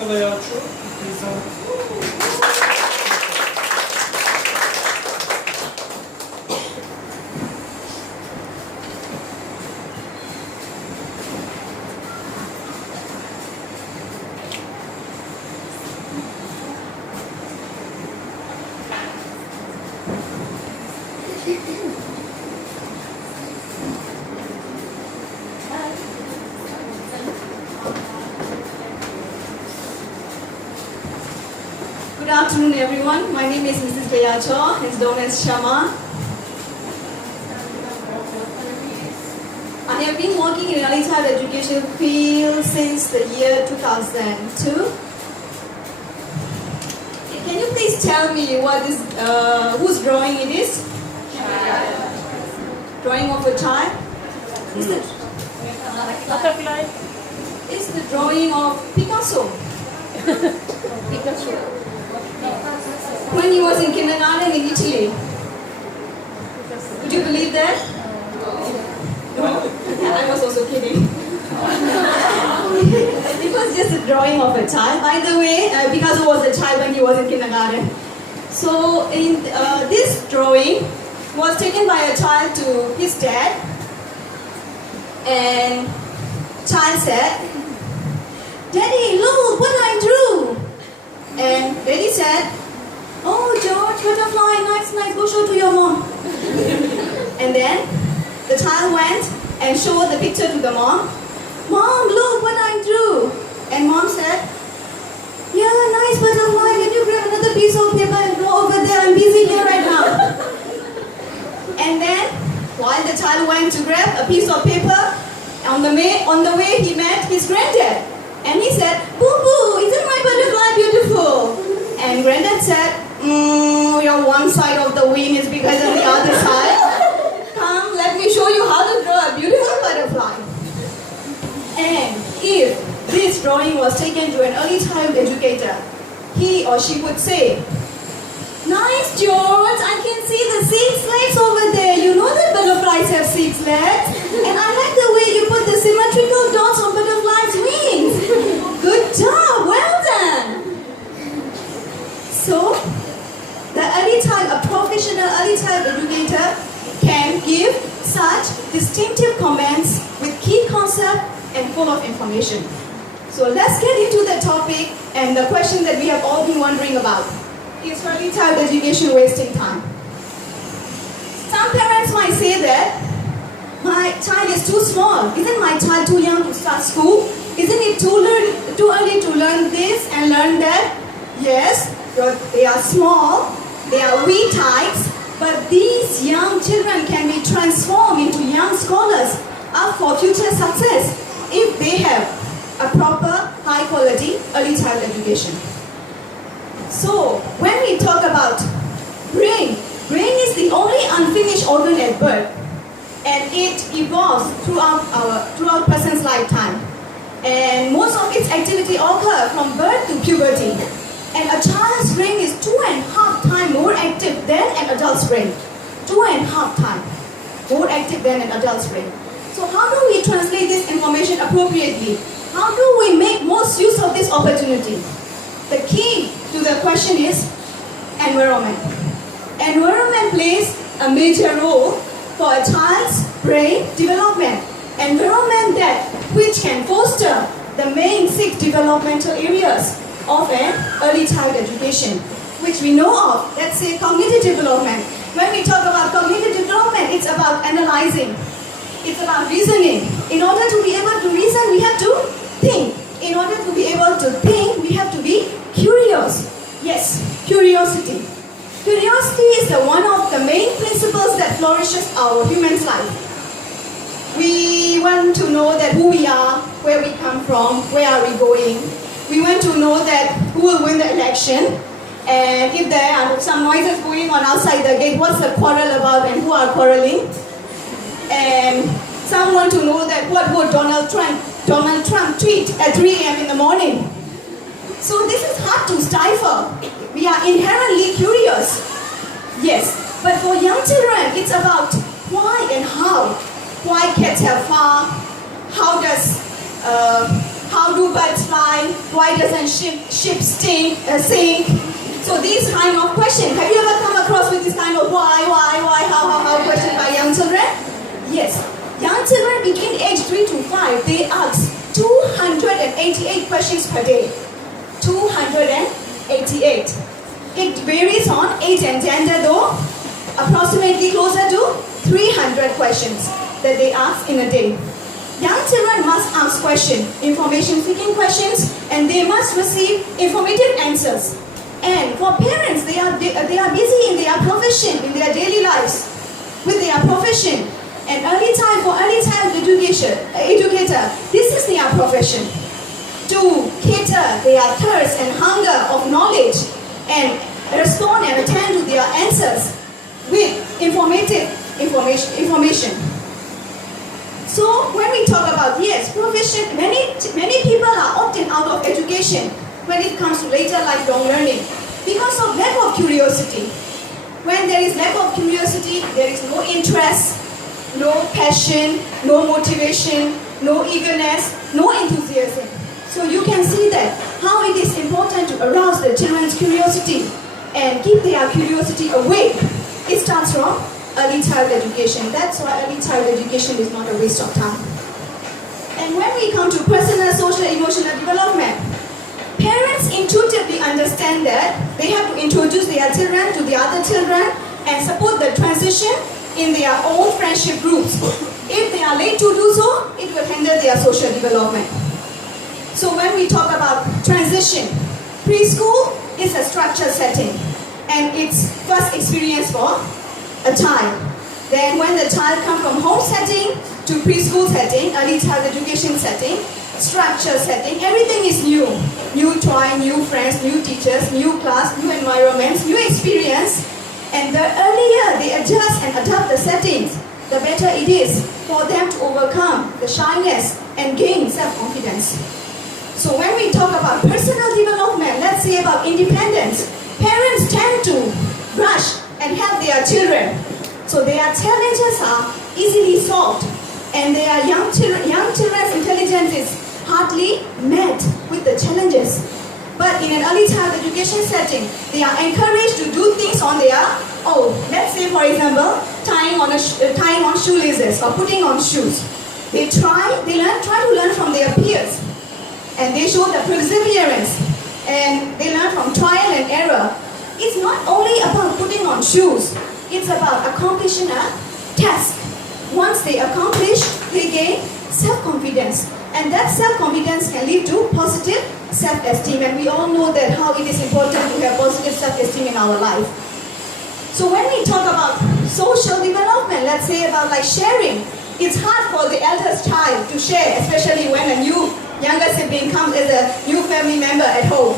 Kalayacho. Good afternoon, everyone. My name is Mrs. Kayacho, hence known as Shama. I have been working in early childhood education field since the year 2002. Can you please tell me what is, whose drawing it is? Drawing of a child? Is it? Butterfly. It's the drawing of Picasso. Pikachu. When he was in kindergarten in Italy. Would you believe that? No? I was also kidding. It was just a drawing of a child. By the way, Picasso was a child when he was in kindergarten. So in this drawing was taken by a child to his dad. And child said, "Daddy, look what I drew." And Daddy said, "Oh, George, butterfly, nice, go show to your mom." And then the child went and showed the picture to the mom. "Mom, look what I drew." And mom said, "Yeah, nice butterfly. Can you grab another piece of paper and go over there? I'm busy here right now." And then, while the child went to grab a piece of paper, on the way he met his granddad. And he said, "Boo boo, isn't my butterfly beautiful?" And granddad said, "Your one side of the wing is bigger than the other side. Come, let me show you how to draw a beautiful butterfly." And if this drawing was taken to an early childhood educator, he or she would say, "Nice, George, I can see the 6 legs over there. You know that butterflies have 6 legs. And I like the way you put the symmetrical dots on butterflies' wings. Good job, well done." So, a professional early child educator can give such distinctive comments with key concept and full of information. So let's get into the topic and the question that we have all been wondering about. Is early child education wasting time? Some parents might say that my child is too small. Isn't my child too young to start school? Isn't it too early to learn this and learn that? Yes, they are small, they are wee types, but these young children can be transformed into young scholars up for future success if they have a proper, high quality early child education. So, when we talk about brain is the only unfinished organ at birth, and it evolves throughout person's lifetime. And most of its activity occur from birth to puberty. And a child's brain is 2.5 times more active than an adult's brain. 2.5 times more active than an adult's brain. So how do we translate this information appropriately? How do we make most use of this opportunity? The key to the question is environment. Environment plays a major role for a child's brain development. Environment which can foster the main 6 developmental areas of an early child education, which we know of. Let's say cognitive development. When we talk about cognitive development, it's about analyzing. It's about reasoning. In order to be able to reason, we have to think. In order to be able to think, we have to be curious. Yes, curiosity. Curiosity is one of the main principles that flourishes our human's life. We want to know that who we are, where we come from, where are we going. We want to know that who will win the election, and if there are some noises going on outside the gate, what's the quarrel about and who are quarreling. And some want to know that what would Donald Trump tweet at 3 a.m. in the morning. So this is hard to stifle. We are inherently curious. Yes, but for young children, it's about why and how. Why cats have fur? How does how do birds fly, why doesn't ship sink. So these kind of questions, have you ever come across with this kind of why, how question by young children? Yes, young children between age 3 to 5, they ask 288 questions per day. 288. It varies on age and gender though, approximately closer to 300 questions that they ask in a day. Young children must ask questions, information-seeking questions, and they must receive informative answers. And for parents, they are busy in their profession, in their daily lives, with their profession. And early child educator, this is their profession. To cater their thirst and hunger of knowledge and respond and attend to their answers with informative information. So when we talk about, yes, profession, many people are opting out of education when it comes to later lifelong learning because of lack of curiosity. When there is lack of curiosity, there is no interest, no passion, no motivation, no eagerness, no enthusiasm. So you can see that how it is important to arouse the children's curiosity and keep their curiosity awake. It starts from early child education. That's why early child education is not a waste of time. And when we come to personal, social, emotional development, parents intuitively understand that they have to introduce their children to the other children and support the transition in their own friendship groups. If they are late to do so, it will hinder their social development. So when we talk about transition, preschool is a structured setting and it's first experience for a child. Then when the child comes from home setting to preschool setting, early child education setting, structure setting, everything is new. New toy, new friends, new teachers, new class, new environments, new experience. And the earlier they adjust and adapt the settings, the better it is for them to overcome the shyness and gain self-confidence. So when we talk about personal development, let's say about independence, parents tend to rush and help their children. So their challenges are easily solved and their young children's intelligence is hardly met with the challenges. But in an early child education setting, they are encouraged to do things on their own. Let's say, for example, tying on shoelaces or putting on shoes. They try to learn from their peers. And they show the perseverance and they learn from trial and error. It's not only about putting on shoes, it's about accomplishing a task. Once they accomplish, they gain self-confidence. And that self-confidence can lead to positive self-esteem. And we all know that how it is important to have positive self-esteem in our life. So when we talk about social development, let's say about like sharing, it's hard for the eldest child to share, especially when a new younger sibling comes as a new family member at home.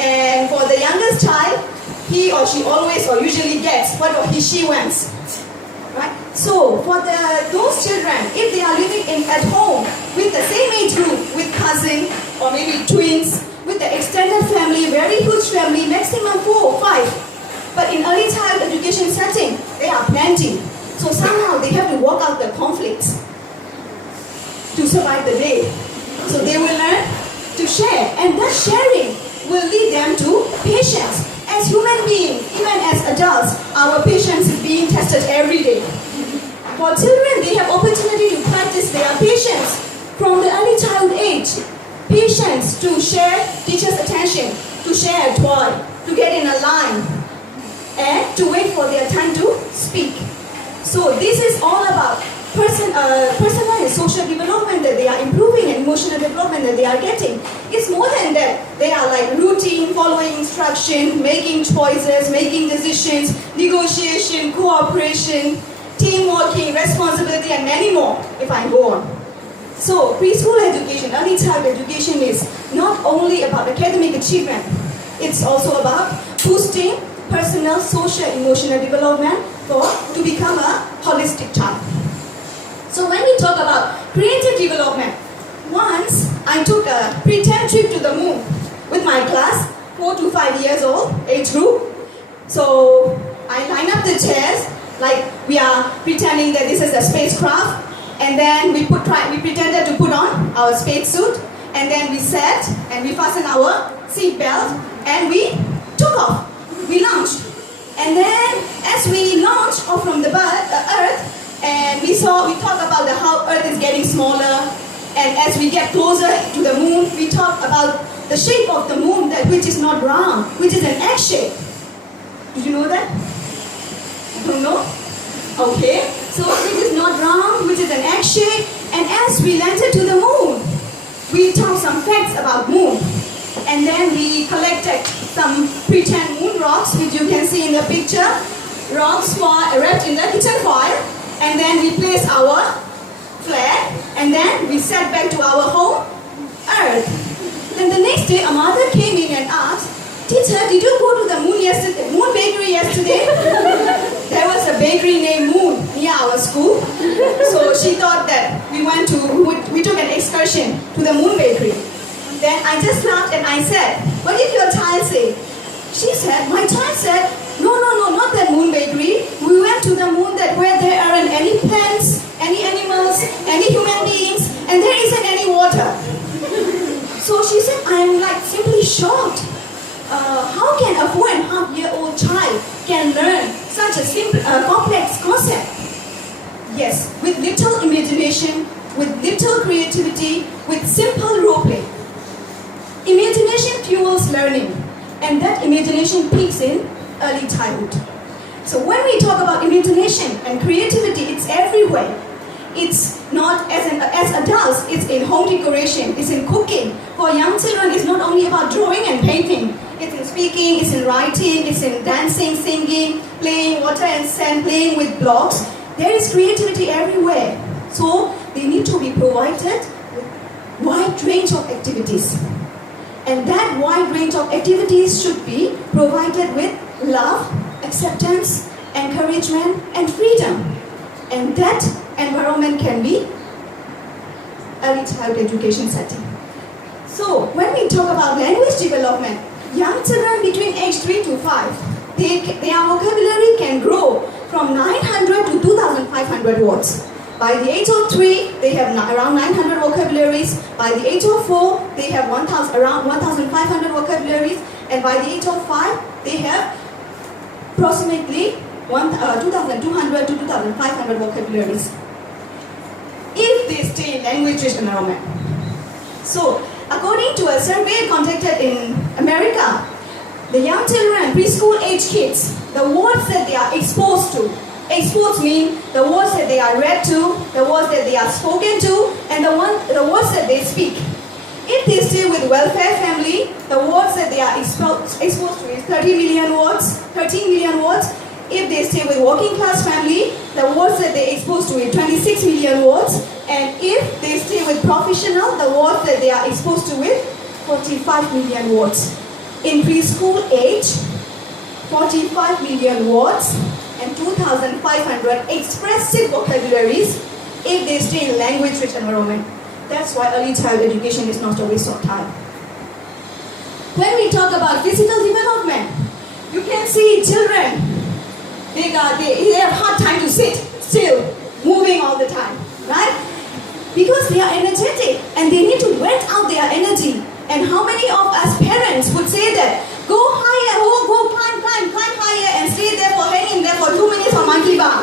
And for the youngest child, he or she always or usually gets what she wants. Right? So for those children, if they are living at home with the same age group, with cousins or maybe twins, with the extended family, very huge family, maximum 4 or 5. But in early child education setting, they are plenty. So somehow they have to work out the conflicts to survive the day. So they will learn to share, and that sharing will lead them to patience. As human beings, even as adults, our patience is being tested every day. For children, they have opportunity to practice their patience from the early child age. Patience to share teacher's attention, to share a toy, to get in a line, and to wait for their time to speak. So this is all about personal and social development that they are improving and emotional development that they are getting. It's more than that. They are like routine, following instruction, making choices, making decisions, negotiation, cooperation, team working, responsibility, and many more if I go on. So preschool education, early child education is not only about academic achievement. It's also about boosting personal, social, emotional development to become a holistic child. So when we talk about creative development, once I took a pretend trip to the moon with my class, 4 to 5 years old age group. So I line up the chairs like we are pretending that this is a spacecraft, and then we pretended to put on our spacesuit, and then we sat and we fastened our seat belt and we took off. We launched. And then as we launched off from the Earth, and we talked about how Earth is getting smaller, and as we get closer to the moon, we talk about the shape of the moon, which is not round, which is an egg shape. Did you know that? Don't know? Okay. So this is not round, which is an egg shape. And as we landed to the moon, we talked some facts about moon. And then we collected some pretend moon rocks, which you can see in the picture. Rocks wrapped in the kitchen foil. And then we placed our flag. And then we sat back to our home, Earth. Then the next day, a mother came in and asked, "Teacher, did you go to the Moon Bakery yesterday?" There was a bakery named Moon near our school. So she thought that we took an excursion to the Moon Bakery. Then I just laughed and I said, "What did your child say?" She said, "My child said, no, not that Moon Bakery. We went to the moon where there aren't any plants, any animals, any human beings, and there isn't any water." So she said, "I'm simply shocked. How can a 4.5-year-old child can learn such a simple, complex concept?" Yes, with little imagination, with little creativity, with simple role play. Imagination fuels learning, and that imagination peaks in early childhood. So when we talk about imagination and creativity, it's everywhere. It's not as adults, it's in home decoration, it's in cooking. For young children, it's not only about drawing and painting. It's in speaking, it's in writing, it's in dancing, singing, playing water and sand, playing with blocks. There is creativity everywhere. So they need to be provided with wide range of activities. And that wide range of activities should be provided with love, acceptance, encouragement, and freedom. And that environment can be early childhood education setting. So when we talk about language development, young children between age 3 to 5, their vocabulary can grow from 900 to 2,500 words. By the age of 3, they have around 900 vocabularies. By the age of 4, they have around 1,500 vocabularies. And by the age of 5, they have approximately 2,200 to 2,500 vocabularies. If they stay in language-rich environment. So, according to a survey conducted in America, the young children, preschool age kids, the words that they are exposed to, exposed mean the words that they are read to, the words that they are spoken to, and the words that they speak. If they stay with welfare family, the words that they are exposed to is 13 million words. If they stay with working class family, the words that they are exposed to is 26 million words. And if they stay with professional, the words that they are exposed to is 45 million words. In preschool age, 45 million words and 2,500 expressive vocabularies if they stay in language-rich environment. That's why early child education is not a waste of time. When we talk about physical development, you can see children, they have hard time to sit still, moving all the time, right? Because they are energetic and they need to vent out their energy. And how many of us parents would say that, go higher, go climb higher and stay there for hanging there for 2 minutes on monkey bar.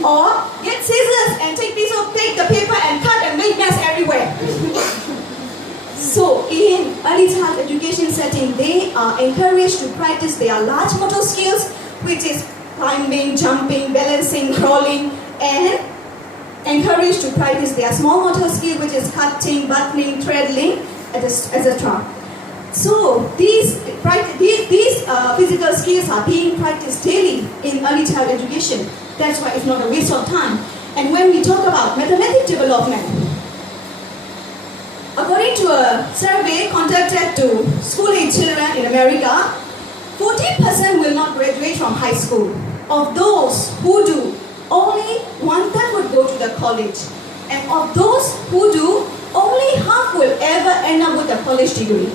Or get scissors and take the paper and cut and make mess everywhere. So in early child education setting, they are encouraged to practice their large motor skills, which is climbing, jumping, balancing, crawling, and encouraged to practice their small motor skill, which is cutting, buttoning, threading, etc. So these physical skills are being practiced daily in early child education. That's why it's not a waste of time. And when we talk about mathematics development, according to a survey conducted to school-age children in America, 40% will not graduate from high school. Of those who do, only 1/3 would go to the college. And of those who do, only half will ever end up with a college degree.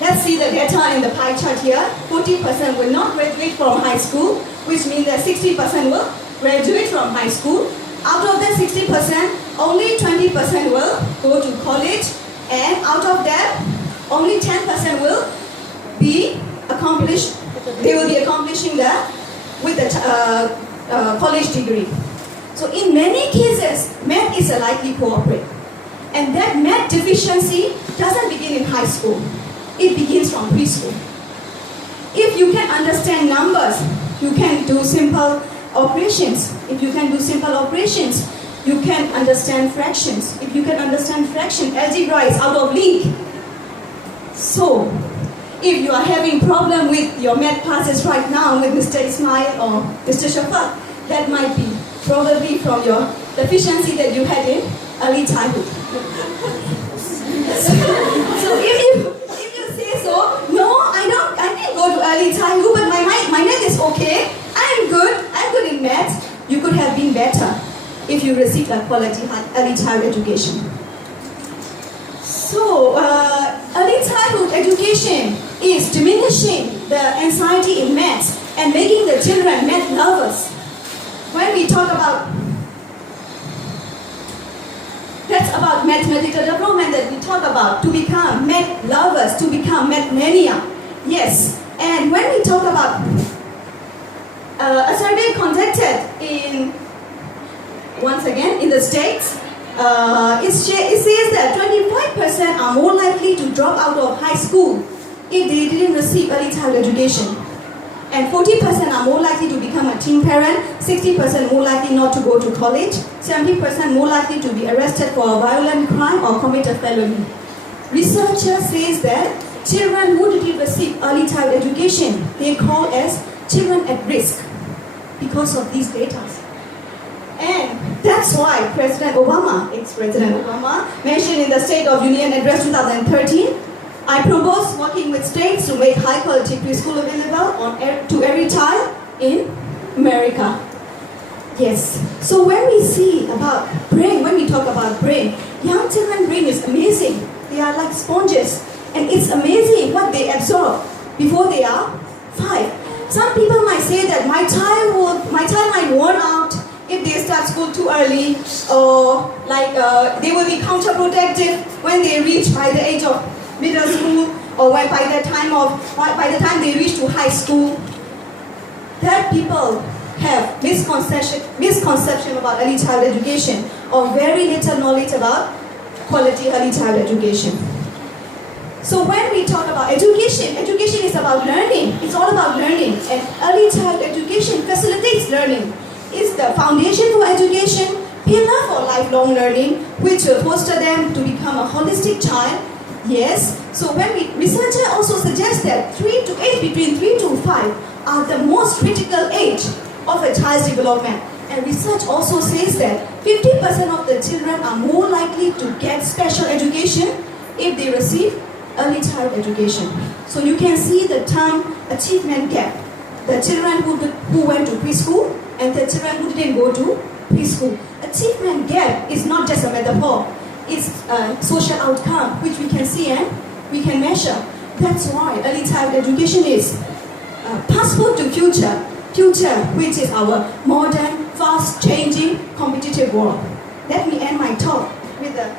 Let's see the data in the pie chart here. 40% will not graduate from high school, which means that 60% will graduate from high school. Out of that 60%, only 20% will go to college, And out of that, only 10% will be accomplished. They will be accomplishing that with the college degree. So in many cases, math is a likely cooperate. And that math deficiency doesn't begin in high school. It begins from preschool. If you can understand numbers, you can do simple operations. If you can do simple operations, you can understand fractions. If you can understand fraction, algebra is out of league. So, if you are having problem with your math classes right now with Mr. Ismail or Mr. Shafaq, that might be probably from your deficiency that you had in early childhood. So if you say so, no, I didn't go to early childhood, but my math is okay. I'm good in math. You could have been better if you received a quality early childhood education. So, early childhood education is diminishing the anxiety in maths and making the children math lovers. When we talk about, that's about mathematical development that we talk about, to become math lovers, to become math mania. Yes, and when we talk about a survey conducted once again in the States, it says that 25% are more likely to drop out of high school if they didn't receive early childhood education. And 40% are more likely to become a teen parent, 60% more likely not to go to college, 70% more likely to be arrested for a violent crime or commit a felony. Researcher says that children who didn't receive early childhood education, they call as children at risk because of these data. And that's why President Obama, ex-President Obama, mentioned in the State of Union Address 2013, I propose working with states to make high-quality preschool available to every child in America. Yes. So when we see about brain, when we talk about brain, young children's brain is amazing. They are like sponges. And it's amazing what they absorb before they are 5. Some people might say that my child might worn out if they start school too early, or they will be counterproductive when they reach by the age of middle school, or by the time they reach to high school. That people have misconception about early childhood education, or very little knowledge about quality early childhood education. So when we talk about education is about learning. It's all about learning, and early childhood education facilitates learning. It's the foundation for education, pillar for lifelong learning, which will foster them to become a holistic child. Yes, so researchers also suggest that between 3 to 5 are the most critical age of a child's development. And research also says that 50% of the children are more likely to get special education if they receive early childhood education. So you can see the term achievement gap. The children who went to preschool and the children who didn't go to preschool. Achievement gap is not just a metaphor. It's a social outcome which we can see and we can measure. That's why early childhood education is a passport to future, which is our modern, fast-changing, competitive world. Let me end my talk with an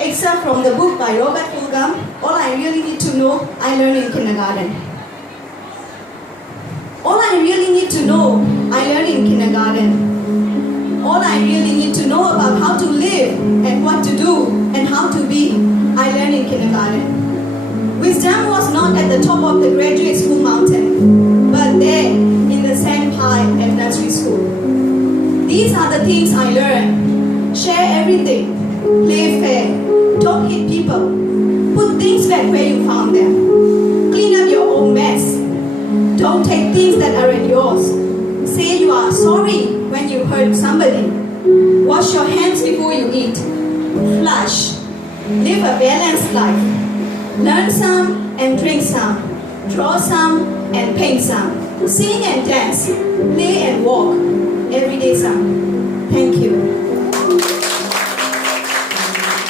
excerpt from the book by Robert Fulghum, All I Really Need to Know, I Learned in Kindergarten. All I really need to know, I learned in kindergarten. All I really need to know about how to live and what to do and how to be, I learned in kindergarten. Wisdom was not at the top of the graduate school mountain, but there in the sand pile at nursery school. These are the things I learned. Share everything, play fair, don't hit people, put things back where you found them, clean up your own mess. Don't take things that aren't yours. Say you are sorry when you hurt somebody. Wash your hands before you eat. Flush. Live a balanced life. Learn some and drink some. Draw some and paint some. Sing and dance. Play and walk. Every day some. Thank you.